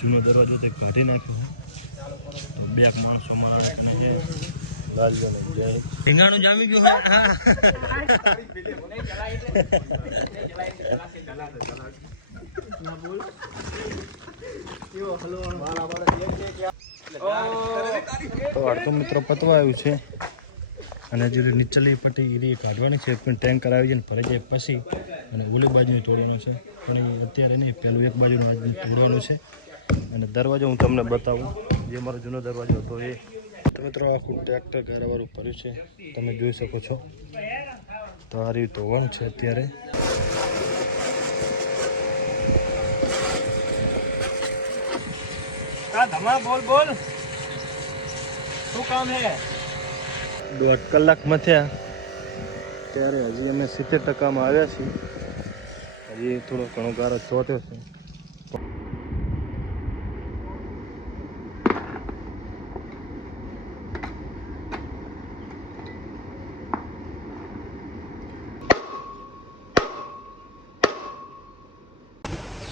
જૂનો દરવાજો તે કાઢી નાખ્યો તો બે માણસોમાં રીંગાણું જામી ગયું તો અડધો મિત્રો પતવા આવ્યું છે અને જે નીચલી પટ્ટી એ કાઢવાની છે પણ ટેન્કર આવી જાય ને ભરાઈ જાય પછી અને ઓલી બાજુને તોડવાનો છે પણ એ અત્યારે નહીં પેલું એક બાજુનું તોડવાનું છે અને દરવાજો હું તમને બતાવું જે મારો જૂનો દરવાજો હતો એ તો મિત્રો આખું ટ્રેક્ટર ઘરવાળું ભર્યું છે તમે જોઈ શકો છો તો આ રીતે ધોવાનું છે અત્યારે ધમા બોલ બોલ શું કામ હે 2 કલાકમાં થયા ત્યારે હજી અમે 70% આવ્યા છીએ હજી થોડો ઘણો ગારો ચોટ્યો છે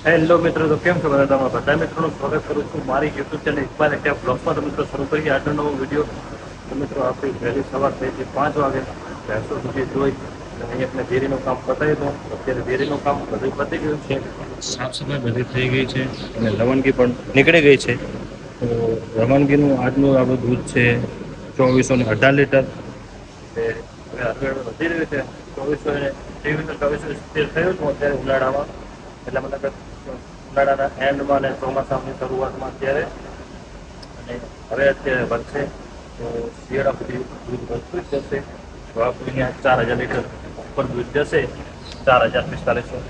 હેલો મિત્રો તો કેમ છો બધા મિત્રોનું સ્વાગત કરું છું મારી યુટ્યુબ ચેનલ ઇકબાલ એક્ટિવ બ્લોગમાં તો મિત્રો શરૂ કરીએ આજનો નવો વિડીયો તો મિત્રો આપણી વહેલી સવાર થઈ છે 5 વાગે ભેંસો સુધી જોઈ અહીંયા આપણે ડેરીનું કામ પતાવી દઉં અત્યારે ડેરીનું કામ બધું પતી ગયું છે સાફ સફાઈ બધી થઈ ગઈ છે અને રવાનગી પણ નીકળી ગઈ છે તો રવાનગીનું આજનું આપણું દૂધ છે 2418 લીટર હવે આગળ વધી રહ્યું છે 2470 થયું હતું અત્યારે ઉનાળામાં એટલે મતલબ ઉનાળાના એન્ડમાં અને ચોમાસાની શરૂઆતમાં અત્યારે અને હવે અત્યારે વધશે તો શિયાળા સુધી દૂધ વધતું જ જશે તો આપણું અહીંયા 4000 લીટર ઉપર દૂધ જશે 4045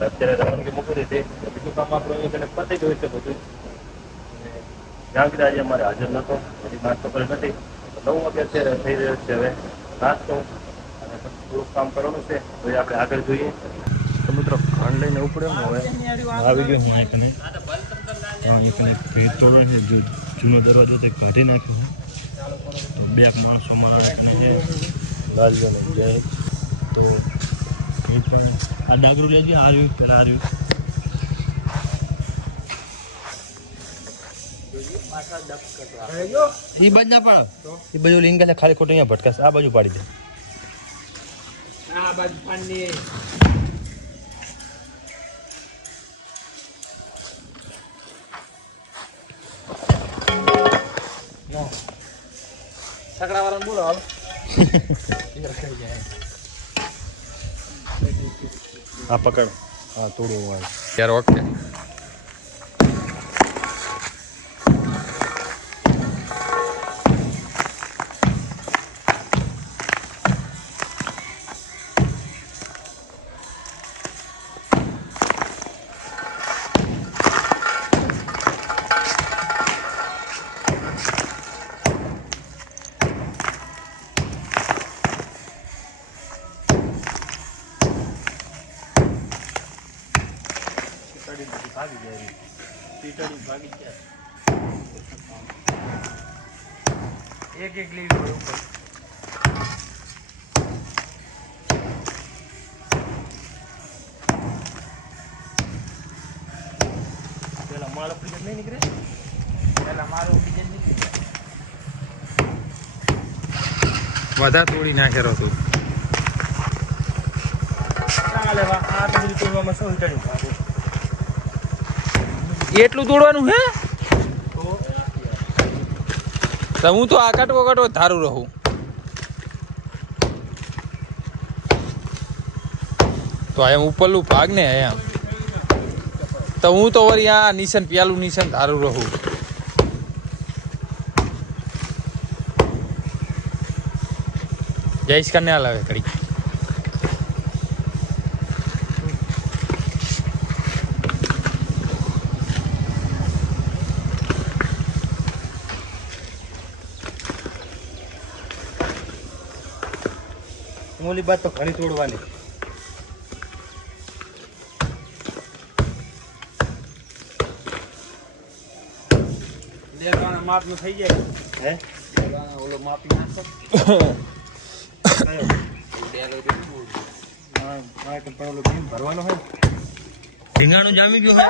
અત્યારે રવાનગી મૂકી દીધી બીજું કામ આપણું અહીંયા પતી ગયું છે બધું અને જાગીર આજે અમારે હાજર નહોતો બધી નાસ્તો કરી નથી 9 વાગે અત્યારે થઈ રહ્યો છે હવે નાસ્તો અને થોડુંક કામ કરવાનું છે તો એ આપણે આગળ જોઈએ તો મિત્રો ખાંડ લઈને ઉપડે હવે આવી ગયો હું અહીં ભેદ તોડો છે જૂનો દરવાજો તે કાઢી નાખ્યો તો બે માણસોમાં જાય તો આ ડાગરું લેજે હાર્યું પેલા હાર્યું એ બાજુ ના પાડો એ બાજુ લીંગા ખાલી ખોટું અહીંયા ભટકાશે આ બાજુ પાડી દે આ બાજુ પાણી સકડા વાળાને બોલો હાલ આ પકડ હા તોડું આવે यार ओके ભાગી જાય પીટડી ભાગી જાય એક લેવી પડે ઉપર પેલા માળ ઉપડી નહીં નીકળે પેલા મારું બીજે નીકળી વધારે તોડી નાખેલો તું ચાલે આ તો બધું તોડવામાં શું ચડ્યું ભાગો એટલું તોડવાનું હે તો હું તો આકાટો આકાટો ધારું રહું તો એમ ઉપરલું ભાગ ને એમ તો હું તો વળી આ નિશાન પેલું નિશાન ધારું રહું જઈશ કને લાવે કડી ઓલી બાત તો ઘણી તોડવાની દેવાના માપ નું થઈ જાય હે દેવાના ઓલો માપી નાખો ડેલો રે હા હા તો પેલો બીમ ભરવાનો હોય રીંગાણું જામી ગયું હે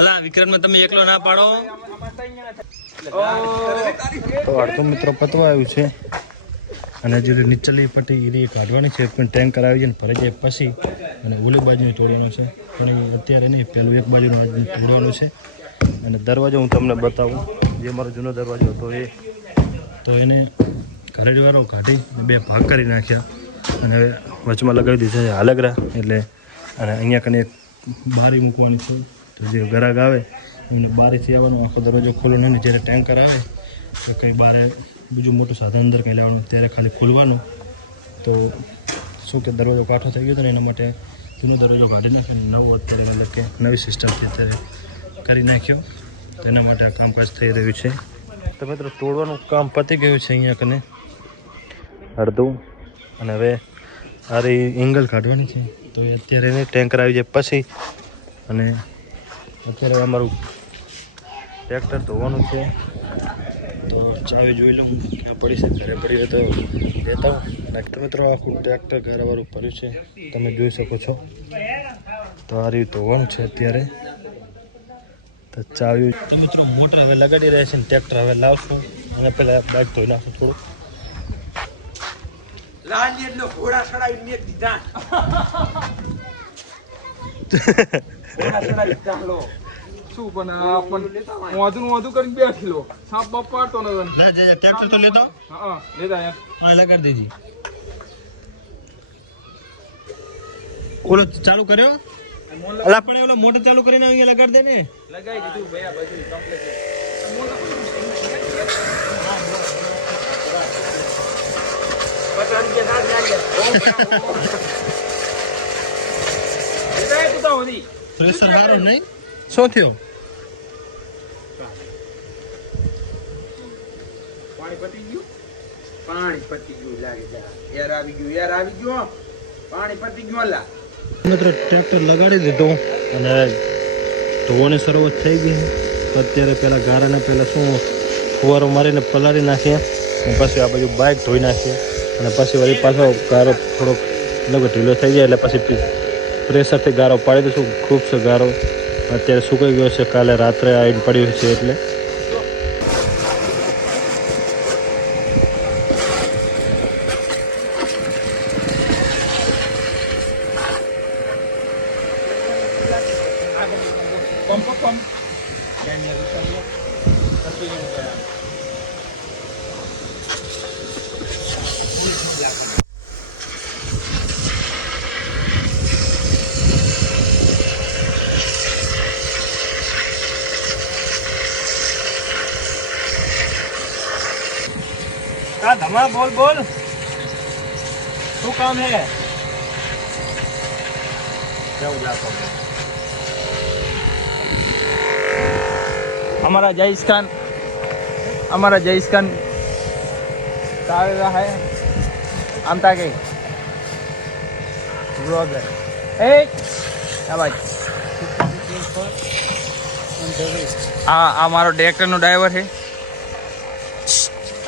અલા વિક્રમ તમે એકલો ના પાડો. તો અડધું મિત્રો પતવા આવ્યું છે અને જે નીચલી પટ્ટી એ કાઢવાની છે પણ ટેન્ક કરાવી છે ને ભરાઈ જાય પછી અને ઓલી બાજુને તોડવાનો છે પણ અત્યારે નહીં, પેલું એક બાજુનું તોડવાનું છે. અને દરવાજો હું તમને બતાવું, જે મારો જૂનો દરવાજો હતો એ તો એને ઘરેવાળો કાઢી 2 ભાગ કરી નાખ્યા અને હવે વચમાં લગાવી દીધા છે હાલગરા. એટલે અને અહીંયા કને એક બારી મૂકવાની છે, તો જે ગ્રાહક આવે એમને બારીથી આવવાનો, આખો દરવાજો ખોલો નહીં. જ્યારે ટેન્કર આવે તો કંઈ બારે બીજું મોટું સાધન અંદર કંઈ લેવાનું ત્યારે ખાલી ખોલવાનું. તો શું કે દરવાજો કાઠો થઈ ગયો હતો ને એના માટે જૂનો દરવાજો કાઢી નાખ્યો, નવો અત્યારે મતલબ કે નવી સિસ્ટમથી અત્યારે કરી નાખ્યો. તો એના માટે આ કામકાજ થઈ રહ્યું છે. તો મિત્રો તોડવાનું કામ પતી ગયું છે અહીંયા કને અડધું. અને હવે આ એંગલ કાઢવાની છે, તો એ અત્યારે એને ટેન્કર આવી જાય પછી. અને અત્યારે અમારું ટ્રેક્ટર ધોવાનું છે, તો ચાવી જોઈ લઉં ક્યાં પડી છે. ઘરે પડી હોય તો લેતા હું. તો મિત્રો આખું ટ્રેક્ટર ઘરવાળું ભર્યું છે, તમે જોઈ શકો છો. તો આ રીતે ધોવાનું છે અત્યારે. તો ચાવી તો મિત્રો મોટર હવે લગાડી રહ્યા છે ને ટ્રેક્ટર હવે લાવશું અને પહેલાં બાઇક ધોઈ નાખશું થોડું. ઘોડા ચડાવી મેં દીધા શું પણ વધુ કરીને બેઠી લો સાપ બાપ પાડતો ને ટ્રેક્ટર તો લેતા લેતા યાર લગાડી દીધી. ઓલો ચાલુ કર્યો અલા પણ ઓલો મોટર ચાલુ કરીને અહીંયા લગાડી દે ને. લગાવી દીધું ભૈયા બધું કમ્પ્લીટ. પ્રેશર સારો નહીં. શું થયો? પાણી પતી ગયું લાગે યાર આવી ગયું પાણી પતી ગયું લા. મિત્રો ટ્રેક્ટર લગાડી દીધું અને ધોવાની શરૂઆત થઈ ગઈ. અત્યારે પહેલાં ગારાને પહેલાં શું ફુવારો મારીને પલાળી નાખીએ અને પછી આ બાજુ બાઇક ધોઈ નાખીએ અને પછી વળી પાછો ગારો થોડોક લગભગ ઢીલો થઈ જાય એટલે પછી પ્રેશરથી ગારો પાડી દઈશું. ખૂબ છે ગારો અત્યારે સુકાઈ ગયો છે, કાલે રાત્રે આવીને પડ્યું છે એટલે. ધમા બોલ શું કામ હે? हमारा जयीस खान का है आमता के ब्लॉगर આ મારો ટ્રેક્ટરનો ડ્રાઈવર છે.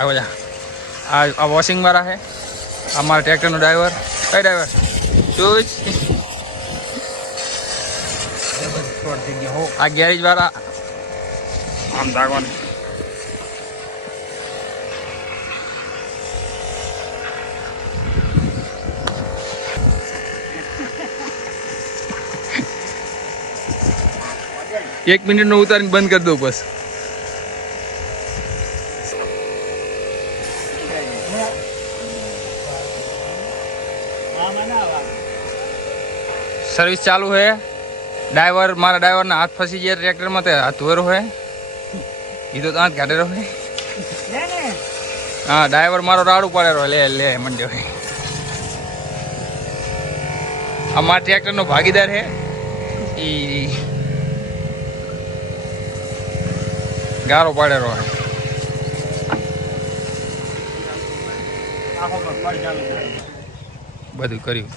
આ બધા આ વોશિંગ વાળા છે. આ મારા ટ્રેક્ટરનો ડ્રાઈવર. કઈ ડ્રાઈવર શું? આ ગેરેજ વાળા આમ દાગવાનું. એક મિનિટનો ઉતારીને બંધ કરી દઉં બસ. सर्विस चालू है. ड्राइवर मारा ड्राइवर ना हाथ फंसी जाए ट्रैक्टर में हाथ धोरो है ये तो दांत काटे रहो है. हाँ ड्राइवर मारो राड़ू पड़े रहो ले ले मंडे है. हमारा ट्रैक्टर नो भागीदार है ई गारो पड़े रहो है. બધું કર્યું.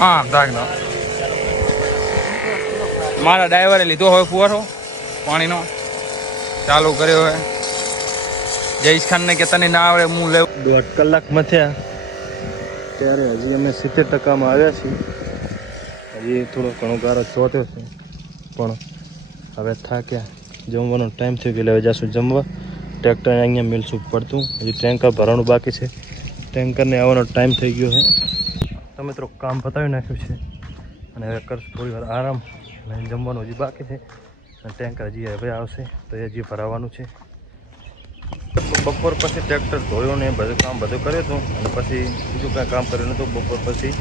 હા દાગ દો મારા ડ્રાઈવરે લીધો હોય ફુવારો પાણીનો ચાલુ કર્યો હોય. જયેશ ખાનને કે તને ના આવડે હું લેવું. 1.5 કલાકમાં થયા ત્યારે હજી અમે 70%માં આવ્યા છીએ. હજી થોડો ઘણો ગારો ચોથ્યો છે પણ હવે થાક્યા. જમવાનો ટાઈમ થયો કે હવે જઈશું જમવા. ટ્રેક્ટર અહીંયા મિલશું પડતું. હજી ટેન્કર ભરવાનું બાકી છે. ટેન્કરને આવવાનો ટાઈમ થઈ ગયો છે. તો મિત્રો કામ પતાવી નાખ્યું છે અને હવે કરશું થોડી વાર આરામ. અને જમવાનું હજી બાકી છે અને ટેન્કર હજી હવે આવશે તો એ હજી ભરાવાનું છે. બપોર પછી ટ્રેક્ટર ધોયો ને બધું કામ કર્યું હતું અને પછી બીજું કાંઈ કામ કર્યું નહોતું. બપોર પછી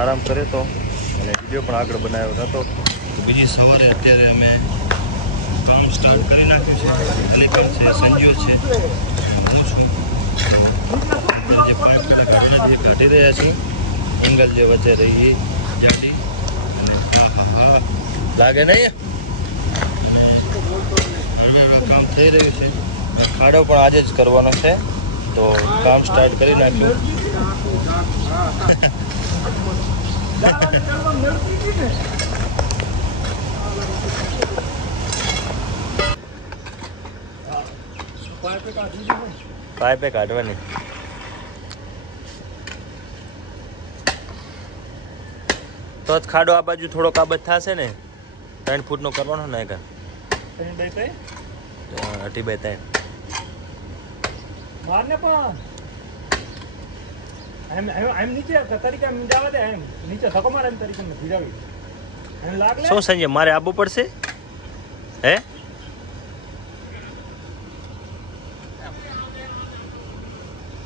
આરામ કર્યો હતો અને વિડીયો પણ આગળ બનાવ્યો હતો. બીજી સવારે અત્યારે અમે કામ સ્ટાર્ટ કરી નાખ્યું છે. અનેકમ છે, સંજીવ છે, હું છું. જે 5 કલાક જે કાઢી રહ્યા છીએ એંગલ જે વચ્ચે રહી જાડી લાગે નહીં. કામ થઈ રહ્યું છે. ખાડો પણ આજે જ કરવાનો છે તો કામ સ્ટાર્ટ કરી નાખ્યું. પાઇપે કાઢવાની તો જ ખાડો આ બાજુ થોડો કાબજ થશે ને. 3 ફૂટનો કરવાનો ને કાં 2.5 મારને પણ એમ નીચે તરીકે એમ જાવા દે. એમ નીચે ધક્કો મારે એમ તરીકે ભીડાવી એમ લાગે. શું સંજય મારે આવવું પડશે હે?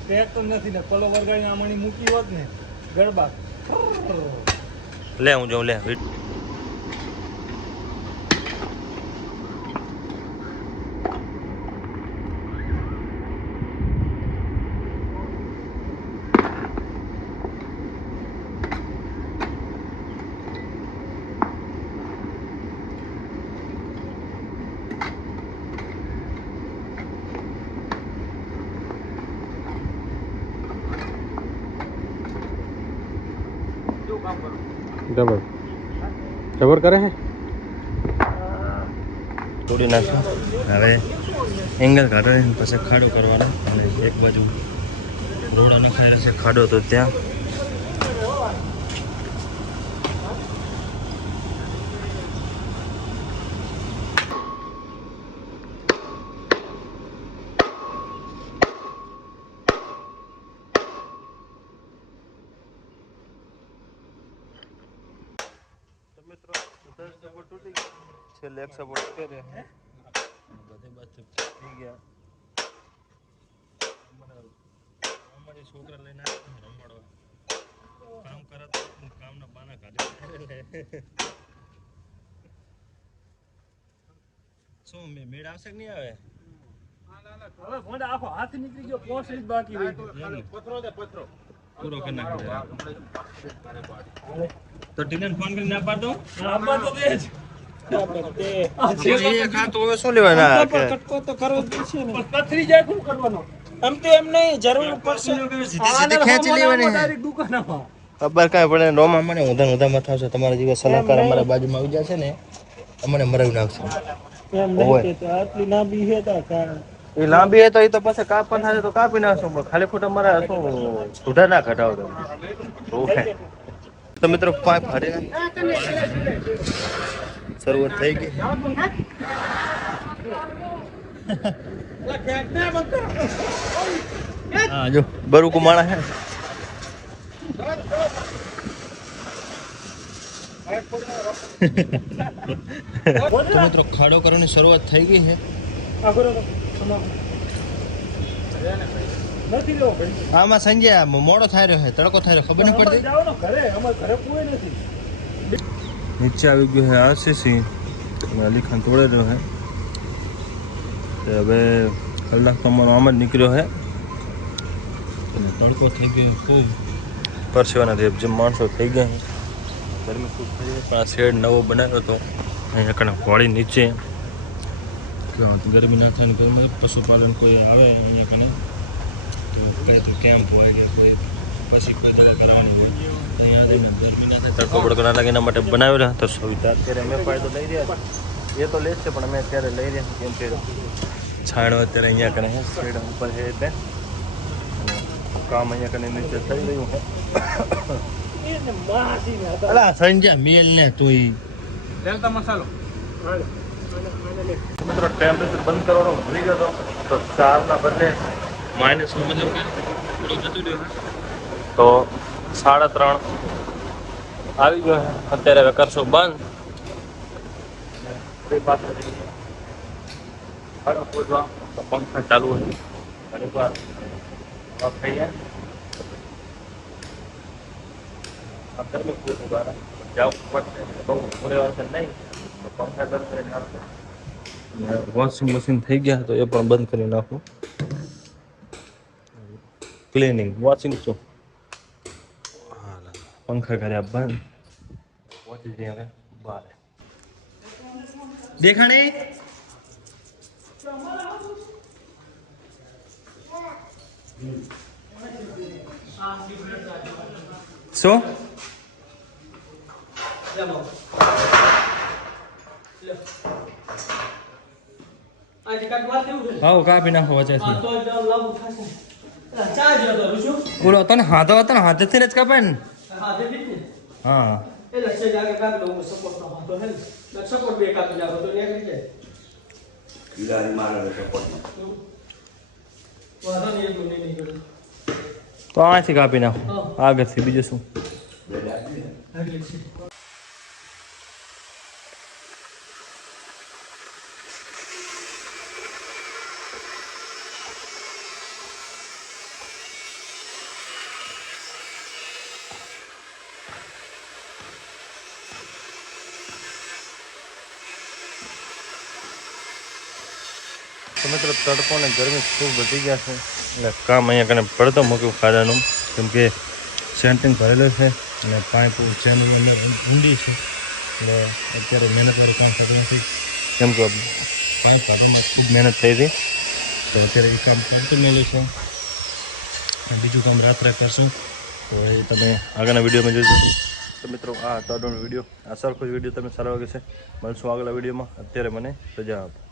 ટ્રેક્ટર નથી ને પલો વરગાડીને આમણી મૂકી હોત ને ગરબા લે હું જાઉં લે. જબર કરે છે તોડી નાખ્યું. હવે એંગલ કાઢવાની પછી ખાડો કરવાનો અને એક બાજુ રોડ નખાઈ રહેશે ખાડો તો ત્યાં છેલ્લે એક સપોર્ટ કરે બધે બાજુ થઈ ગયા. અમારી છોકરા લઈને રમાડવા કામ કરે તો કામના બાના કાઢે. શું મેળ આવશે કે નહીં આવે? હવે ફોન આખો હાથ નીકળી ગયો. પોસ્ટ જ બાકી રહી પથરો પૂરો કરી નાખ્યો. તો ટીનન ફોન કરીને આપવા દો. આપવા તો દે જ. શું લેવાના કટકો તો કરવો જ છે ને. પથરી જાય શું કરવાનો? એમ તો એમ નહીં જરૂર પડશે. ખેંચી લેવાની ડાયરેક્ટ દુકાનમાં ખબર કાંઈ પડે રોમા મને ઊંધા થશે. તમારા જેવા સલાહકાર અમારા બાજુમાં આવી જશે ને અમને મરાવી નાખશે. એમ નહીં કે આટલી લાંબી હે તા એ લાંબી હે તો એ તો પછી કાપવા થાય તો કાપી નાખશો. ખાલી ખોટા મારા શું સુધા ના ઘટાડો તો મિત્રો પાઇપ હારે શરૂઆત થઈ ગઈ. હા જો બરુકુ માણા હે. તો મિત્રો ખાડો કરવાની શરૂઆત થઈ ગઈ છે. આમાં સંજય મોડો થાય રહ્યો છે, તડકો થાય રહ્યો, ખબર નહીં પડતી. નીચે આવી ગયો છે આરસીસી અલી ખાન તોડે રહ્યો છે. હવે કલાક તમારો આમ જ નીકળ્યો છે. તડકો થઈ ગયો ખૂબ પરસેવાના રેપ જેમ માણસો થઈ ગયા છે. ગરમી ખૂબ થઈ ગઈ પણ આ શેડ નવો બનાવ્યો હતો અહીંયા કણે વાળી નીચે ગરમી ના થાય ને ઘરમાં પશુપાલન કોઈ આવે અહીંયા કણે તો કંઈ તો કેમ્પ હોય કે કોઈ પછી કોઈ દવા કરવાની હોય તો અહીંયા જઈને ગરમી ના થાય, તડકો બડકો ના લાગે એના માટે બનાવેલા. તો સુવિધા અત્યારે અમે ફાયદો લઈ રહ્યા છીએ. એ તો લે છે પણ અમે અત્યારે લઈ રહ્યા કેમ કે છાંયડો અત્યારે અહીંયા કરે છે, શેડ ઉપર છે એટલે કામ અહીંયા કરીને નીચે થઈ રહ્યું છે. અલા સંજય મેલ ને તું તેલતા મસાલો મિત્રો ટેમ્પરેચર બંધ કરવાનો ભૂલી ગયો તો 4 ના બદલે માઇનસ નું મતલબ કે થોડું જતું રહ્યું તો 3.5 આવી ગયો છે. અત્યારે હવે કરશો બંધ. પંખા ચાલુ હોય ઘણી વાર થઈ જાય ગરમી ખૂબ ઉગાડા જવું પડશે બહુ પૂરેવાર નહીં તો પંખા બંધ કરી નાખો. વોશિંગ મશીન થઈ ગયા તો એ પણ બંધ કરી નાખું. ક્લિનિંગ વોશિંગ શું પંખા કર્યા બંધ. પહોંચી જઈએ હવે બહાર. દેખાણી શું હા કાપી નાખો વચ્ચેથી. બોલો તને હાથો હતો ને હાથેથી જ કપાય ને. હા તો અહીંથી કાપી નાખો આગળથી બીજું શું. તો મિત્રો તડકો ને ગરમી ખૂબ વધી ગયા છે એટલે કામ અહીંયા કને પડતો મૂક્યું ખાડાનું કેમ કે સેન્ટિંગ ભરેલું છે અને પાઇપ ચેનલ અંદર ઊંડી છે એટલે અત્યારે મહેનતવાળું કામ થતું નથી કેમ કે પાઇપ કાઢવામાં ખૂબ મહેનત થઈ હતી. તો અત્યારે એ કામ કરતું મેળ્યું છે અને બીજું કામ રાત્રે કરશું તો એ તમે આગળના વિડીયોમાં જોઈ શકો. તો મિત્રો આ તડકોનો વિડીયો આ સરખો જ વિડીયો તમે સારો લાગે છે. મળશું આગલા વિડીયોમાં. અત્યારે મને રજા આપો.